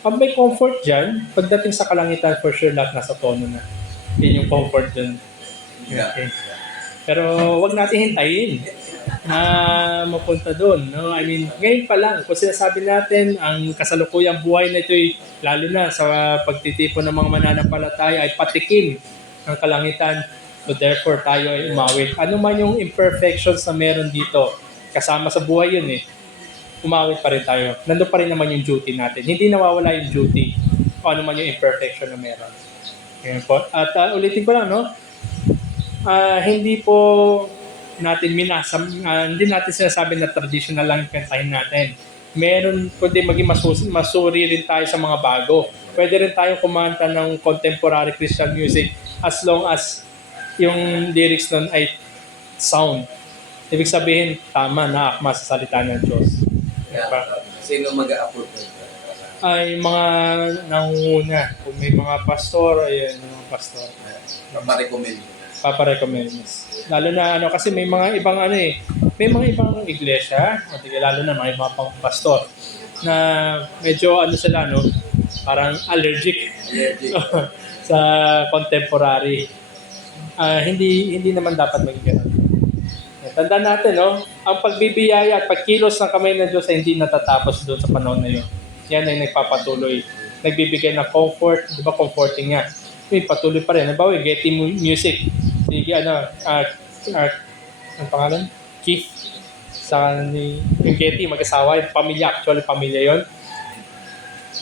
Pag may comfort dyan, pagdating sa kalangitan, for sure lahat nasa tono na. Yun yung comfort dyan. Okay. Pero huwag natin hintayin na mapunta doon. No? I mean, ngayon pa lang, kung sinasabi natin, ang kasalukuyang buhay na ito'y, lalo na sa pagtitipon ng mga mananampalataya, ay patikim ng kalangitan. So therefore, tayo ay umawit. Ano man yung imperfections na meron dito, kasama sa buhay yun umawit pa rin tayo. Nandun pa rin naman yung duty natin. Hindi nawawala yung duty o ano man yung imperfection na meron. Ngayon po. At ulitin ko lang, no? Hindi po natin hindi natin sinasabi na traditional lang yung kantahin natin. Meron, kundi maging masuri rin tayo sa mga bago. Pwede rin tayong kumanta ng contemporary Christian music as long as yung lyrics nun ay sound. Ibig sabihin, tama na akma sa salita ng Diyos. Diba? Sino mag-a-approve? Ay mga nangunguna. Kung may mga pastor, ayan, mga pastor. Paparecommend. Lalo na kasi may mga ibang may mga ibang iglesia, lalo na mga ibang pastor, na medyo sila, parang allergic. Sa contemporary. Hindi naman dapat maging ganun. Tandaan natin, ang pagbibiyaya at pagkilos ng kamay ng Diyos ay hindi natatapos doon sa panahon na yun. Yan ay nagpapatuloy. Nagbibigay ng comfort, di ba comforting nga. May patuloy pa rin. Halimbawa, Getty Music. Sige, ang pangalan? Keith. Yung Getty, mag-asawa, yung pamilya, actually pamilya yon.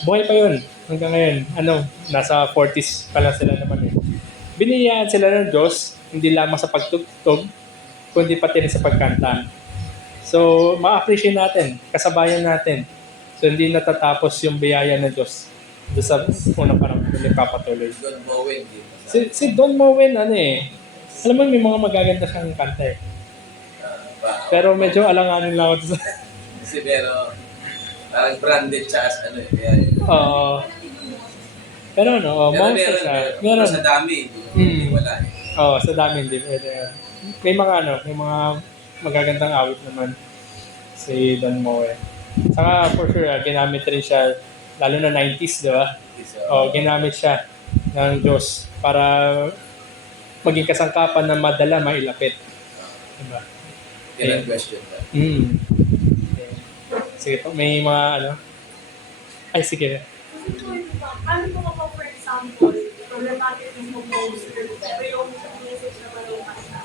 Buhay pa yun. Hanggang ngayon, nasa 40s pa lang sila naman Biniyayaan sila ng Diyos, hindi lamang sa pagtugtog, kundi pati rin sa pagkanta. So, ma-appreciate natin, kasabayan natin. So, hindi natatapos yung biyaya ng Diyos. Doon sa unang parang nagpapatuloy. Don Moen. Si Don Moen, alam mo, may mga magaganda siyang kanta Pero medyo alanganin lang ako sa... Kasi pero, parang branded siya as pero meron. Sa dami, wala sa dami din. May mga magagandang awit naman si Don Moen. Saka for sure, ginamit rin siya, lalo na 90s, di ba? Ginamit siya ng Diyos para maging kasangkapan na madala, mailapit. Diba? Yan ang question ba? Sige po, may mga Ay, sige. Ano po ako, for example, problematic yung composer, pero yung music naman yung kanta.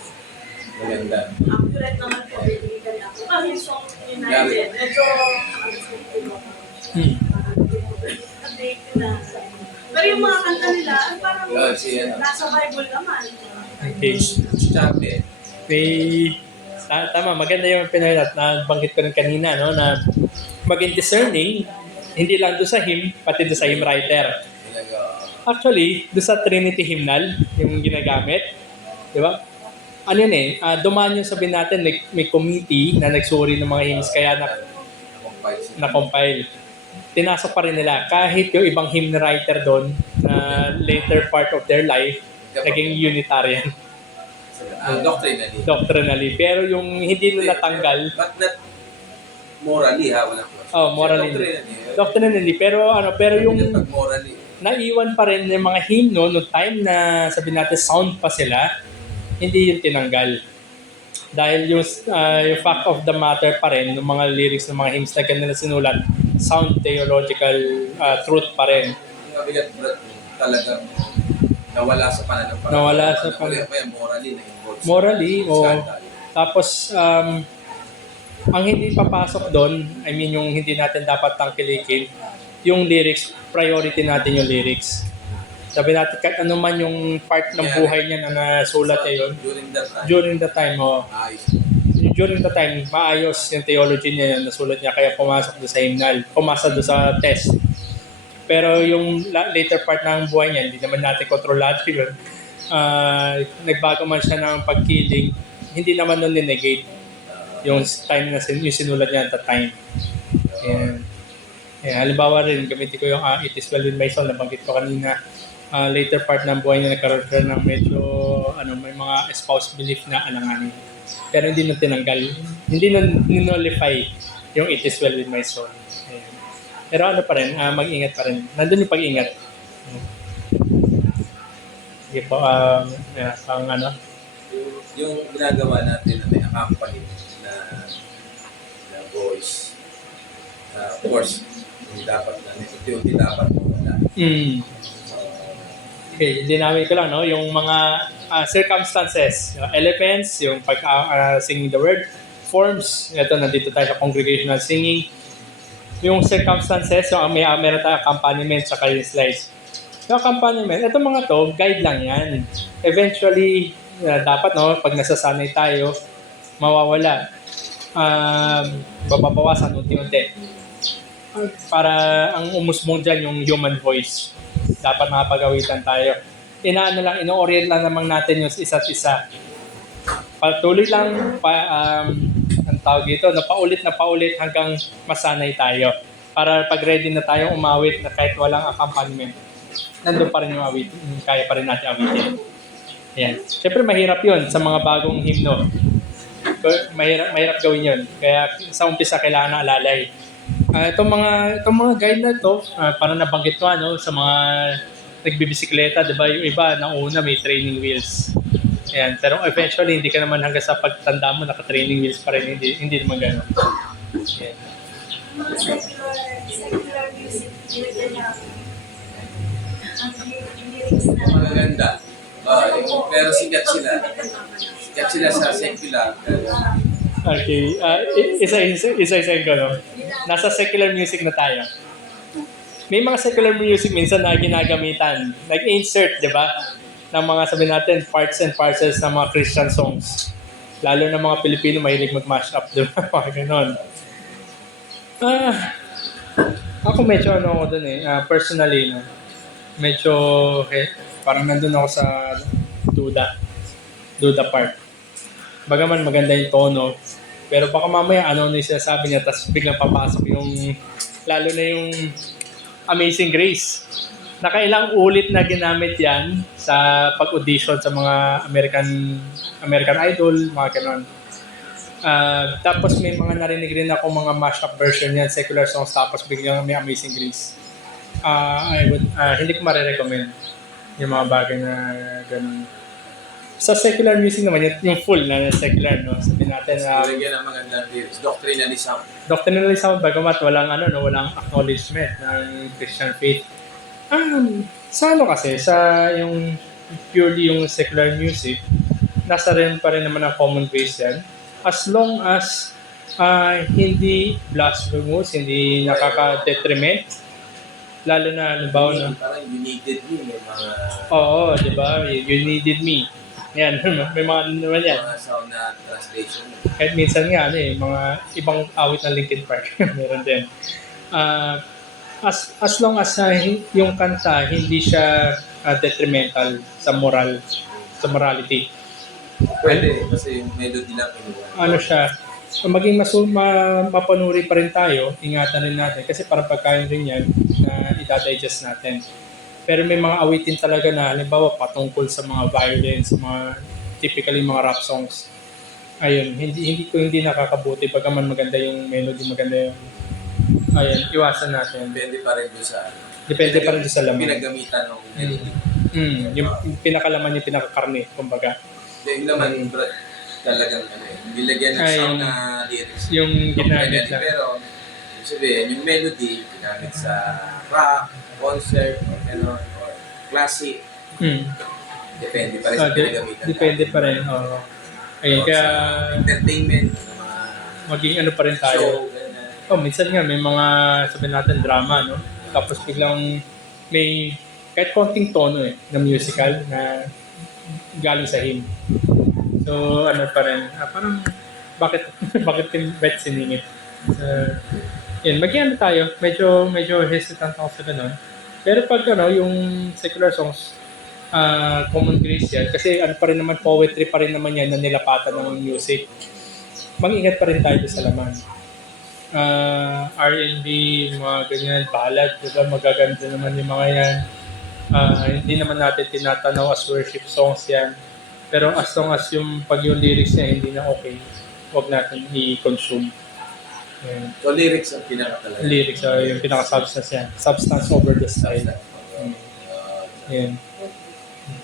Maganda. Accurate naman po, bibigyan ako. Kasi yung song United, medyo pero yung mga kanta nila, parang nasa Bible naman. Okay. Chape. Tama, maganda yung pinahilat na banggit ko rin kanina, na maging discerning, hindi lang doon sa hymn, pati doon sa hymn writer. Talaga. Actually, doon sa Trinity Hymnal, yung ginagamit, di ba? Ano yun dumaan yung sabihin natin, may committee na nagsuri ng mga hymns kaya na-compile. Tinasok pa rin nila. Kahit yung ibang hymn writer doon, na later part of their life, naging Unitarian. Doctrinally. Pero yung hindi na natanggal, But not morally, ha? Walang morally. Doctrinally. Pero yung Pag morally. naiwan pa rin yung mga hymno no time na sabihin natin sound pa sila, hindi yung tinanggal. Dahil yung fact of the matter pa rin, yung mga lyrics ng mga hymns na kanila sinulat, sound theological truth pa rin. Yung mabigat, Brad, talagang nawala sa pananampalataya. Nawala sa pananampalataya. Morally na involved. Morally, tapos, ang hindi papasok doon, I mean yung hindi natin dapat tangkilikin, yung lyrics, priority natin yung lyrics. Sabi natin, kahit ano man yung part ng buhay niya na nasulat yun, during the time, maayos yung theology niya yung nasulat niya, kaya pumasok doon sa hymnal, pumasok doon sa test. Pero yung later part ng buhay niya, hindi naman natin kontrolado yun. Nagbago man siya ng pagkiling, hindi naman nun ninegate yung time na yung sinulat niya at the time. Halimbawa rin, gamitin ko yung It is well with my soul, nabanggit ko kanina. Later part ng buhay niya nagkaroon ng medyo may mga espoused belief na alanganin. Pero hindi nun tinanggal, hindi nun nullify yung It is well with my soul. Ayan. Pero pa rin, mag-ingat pa rin. Nandun yung pag-ingat. Sige po, Yung ginagawa natin na may accompany na voice. Of course, hindi dapat mawala. Okay, dinamit ko lang, no? Yung mga circumstances, yung elements, yung singing the word, forms, ito, nandito tayo sa congregational singing. Yung circumstances, yung meron tayo accompaniment sa yung slides. Yung accompaniment, ito mga to, guide lang yan. Eventually, dapat, no, pag nasasanay tayo, mawawala. Babawasan unti-unti. Para ang umusbong dyan yung human voice. Dapat makapag-awitan tayo. Ino-orient lang naman natin yung isa't isa. Patuloy lang, ang tawag dito, na paulit hanggang masanay tayo. Para pag ready na tayong umawit na kahit walang accompaniment, nandun pa rin yung awit, kaya pa rin natin awitin. Ayan. Siyempre mahirap yun sa mga bagong himno. Mahirap gawin yun. Kaya sa umpisa kailangan na alalay. Itong mga guide na ito, parang nabanggit ko sa mga nagbibisikleta, diba? Yung iba, una may training wheels. Ayan. Pero eventually, hindi ka naman hanggang sa pagtanda mo, naka-training wheels pa rin. Hindi naman gano'n. Ayan. Mga secular music, nilagyan niya ang lyrics na Magaganda. Pero sikat sila. Sikat sila sa secular. Okay. Isa-isa ko, no? Nasa secular music na tayo. May mga secular music minsan na ginagamitan. Nag-insert, di ba? Ng mga sabi natin, parts and parcels ng mga Christian songs. Lalo na mga Pilipino mahilig mag-mash up, di ba? Mga ganon. Ako medyo ako dun personally, no? Medyo, parang nandun ako sa duda part. Bagaman maganda yung tono, pero baka mamaya ano yung sinasabi niya, tapos biglang papasok yung, lalo na yung Amazing Grace. Nakailang ulit na ginamit yan sa pag-audition sa mga American Idol, mga ganon. Tapos may mga narinig rin ako mga mashup version yan, secular songs, tapos biglang may Amazing Grace. Hindi ko marirecommend yung mga bagay na ganun. Sa secular music naman, yung full na secular, no? Sabihin natin na Lagyan ng magandang lyrics. Doctrinally sound. Doctrinally sound, bagamat walang acknowledgement ng Christian faith. Sa kasi, sa yung purely yung secular music, nasa rin pa rin naman ang common grace yan. As long as hindi blasphemous, hindi nakaka-detriment, lalo na, halimbawa na, Parang you needed me, yung mga... Oo, di ba? You needed me. Yan, may mga ano naman yan. Mga sound na translation. Kahit minsan nga, mga ibang awit ng Linkin Park, meron din. Ah, as long as yung kanta hindi siya detrimental sa morality. Pwede, kasi yung melody lang kinuha. Ano siya, maging mapanuri pa rin tayo, ingatan rin natin. Kasi parang pagkain rin yan na itadigest natin. Pero may mga awitin talaga na, halimbawa, patungkol sa mga violence, mga typically mga rap songs. Ayun, hindi nakakabuti. Bagaman maganda yung melody, maganda yung, ayun, iwasan natin. Depende pa rin doon sa... Depende pa rin doon sa laman. Pinagamitan ng melody. Yung pinakalaman yung pinakakarne, kumbaga. Yung naman, talagang nilagyan ng Ay, sound na lyrics. Yung ginamit lang. Pero, ibig sabihin, yung melody, ginamit sa rock, concert, or classic. Depende pa rin sa pinagamitan. Depende pa rin. Oo. Ayun, Or kaya sa entertainment, mga maging ano pa rin tayo. show, ganyan. Minsan nga may mga, sabihin natin, drama, no? Tapos biglang may kahit konting tono na musical na galing sa hymn. So, ano pa rin, parang, bakit bet siningit? Yun, maging ano tayo, medyo hesitant ako sa ganun. Pero pag yung secular songs, common grace yan, kasi ano pa rin naman, poetry pa rin naman yan na nilapatan ng music. Mag-ingat pa rin tayo sa laman. R&B, mga ganyan, ballad, diba? Magaganda naman yung mga yan. Hindi naman natin tinatanaw as worship songs yan. Pero as long as yung lyrics niya hindi na okay, huwag natin i-consume. Yan. So, lyrics ang pinaka talaga. Lyrics are yung pinaka-substance yan. Substance over the style. Yan.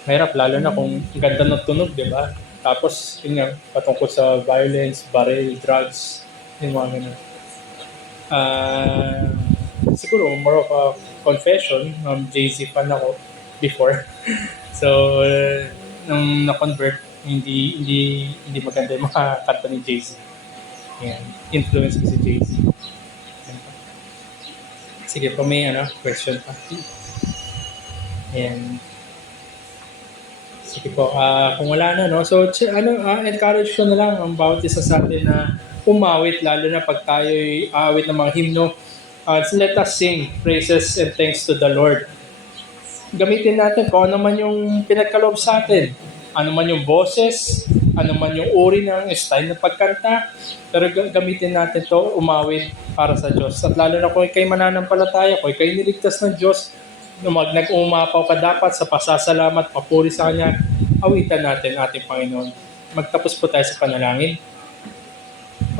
Mahirap, lalo na kung ganda ng tunog, di ba? Tapos, yun nga, patungkol sa violence, baril, drugs, yung mga ganun. Siguro, more of a confession, Jay-Z fan ako before. So, nung na-convert, hindi maganda yung mga kanta ni Jay-Z. Yan. Influence ko si Jay-Z. Sige po, may question pa. Yan. Sige po, kung wala na, no? So, encourage ko na lang ang bawat isa sa atin na umawit, lalo na pag tayo'y aawit ng mga hymno. So let us sing praises and thanks to the Lord. Gamitin natin kung ano man yung pinagkaloob sa atin. Ano man yung boses, ano man yung uri ng style ng pagkanta. Pero gamitin natin to umawit para sa Diyos. At lalo na kung ikay mananampalataya, kung ikay niligtas ng Diyos, nag-umapaw ka dapat sa pasasalamat, papuri sa Kanya, awitan natin ating Panginoon. Magtapos po tayo sa panalangin.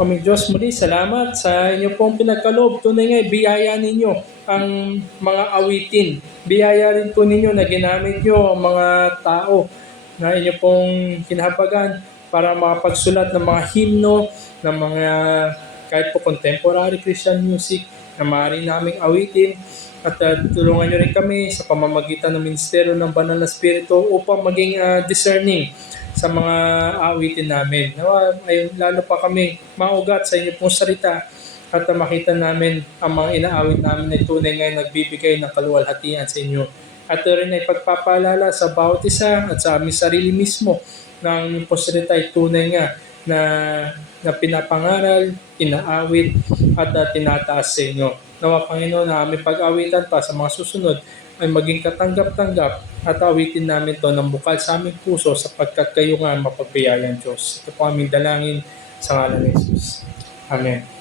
Aming Diyos, muli salamat sa inyo pong pinagkaloob. Tunay nga, biyaya ninyo ang mga awitin. Biyaya rin po ninyo na ginamit nyo ang mga tao na inyo pong kinahabagan para makapagsulat ng mga himno, ng mga kahit po contemporary Christian music na maaari naming awitin. At tulungan nyo rin kami sa pamamagitan ng Ministeryo ng Banal na Espiritu upang maging discerning sa mga awitin namin. Ayun, lalo pa kami maugat sa inyo pong salita at makita namin ang mga inaawit namin na tunay ngayon nagbibigay ng kaluwalhatian sa inyo. At rin ay pagpapaalala sa bawat isa at sa aming sarili mismo na ang inyong pong salita ay tunay nga na pinapangaral, inaawit at tinataas sa inyo. Nawa Panginoon na aming pag-awitan pa sa mga susunod ay maging katanggap-tanggap at awitin namin to ng bukal sa aming puso sapagkat kayo nga mapagpiyayang Diyos. Ito po aming dalangin sa ngalan ni Jesus. Amen.